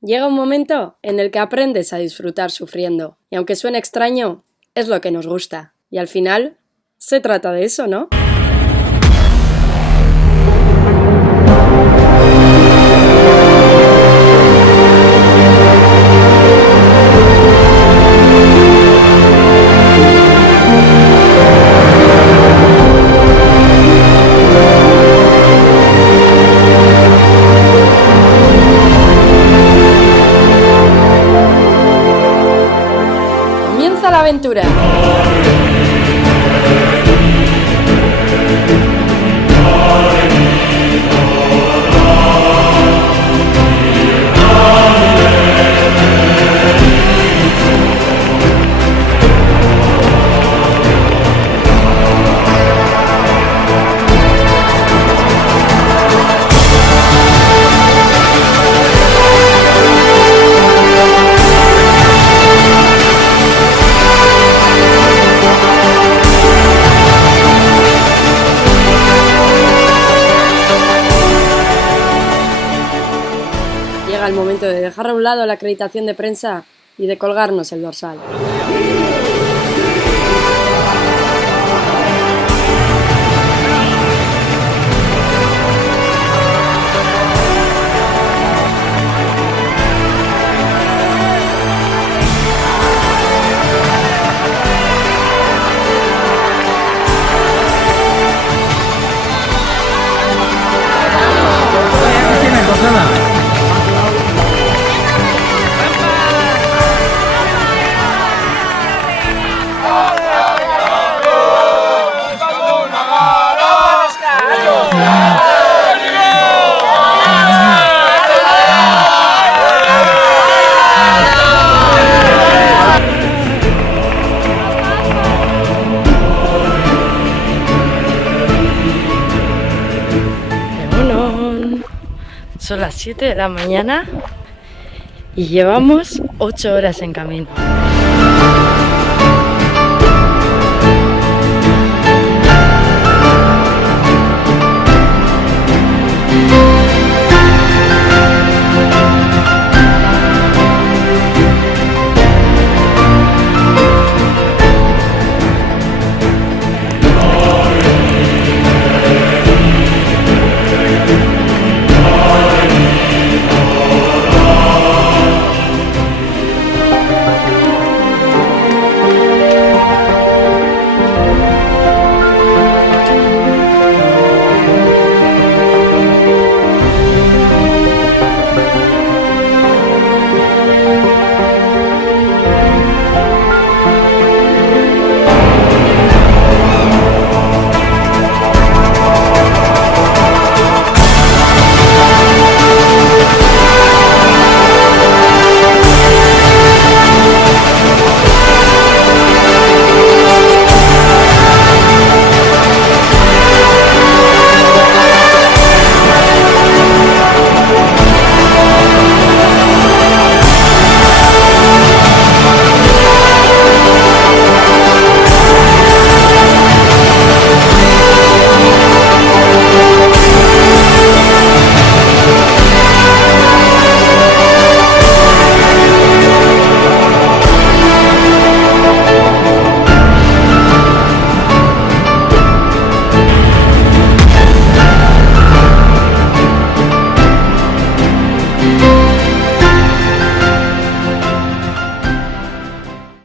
Llega un momento en el que aprendes a disfrutar sufriendo, y aunque suene extraño, es lo que nos gusta. Y al final, se trata de eso, ¿no? ¡Comienza la aventura! Llega el momento de dejar a un lado la acreditación de prensa y de colgarnos el dorsal. Son las 7 de la mañana y llevamos 8 horas en camino.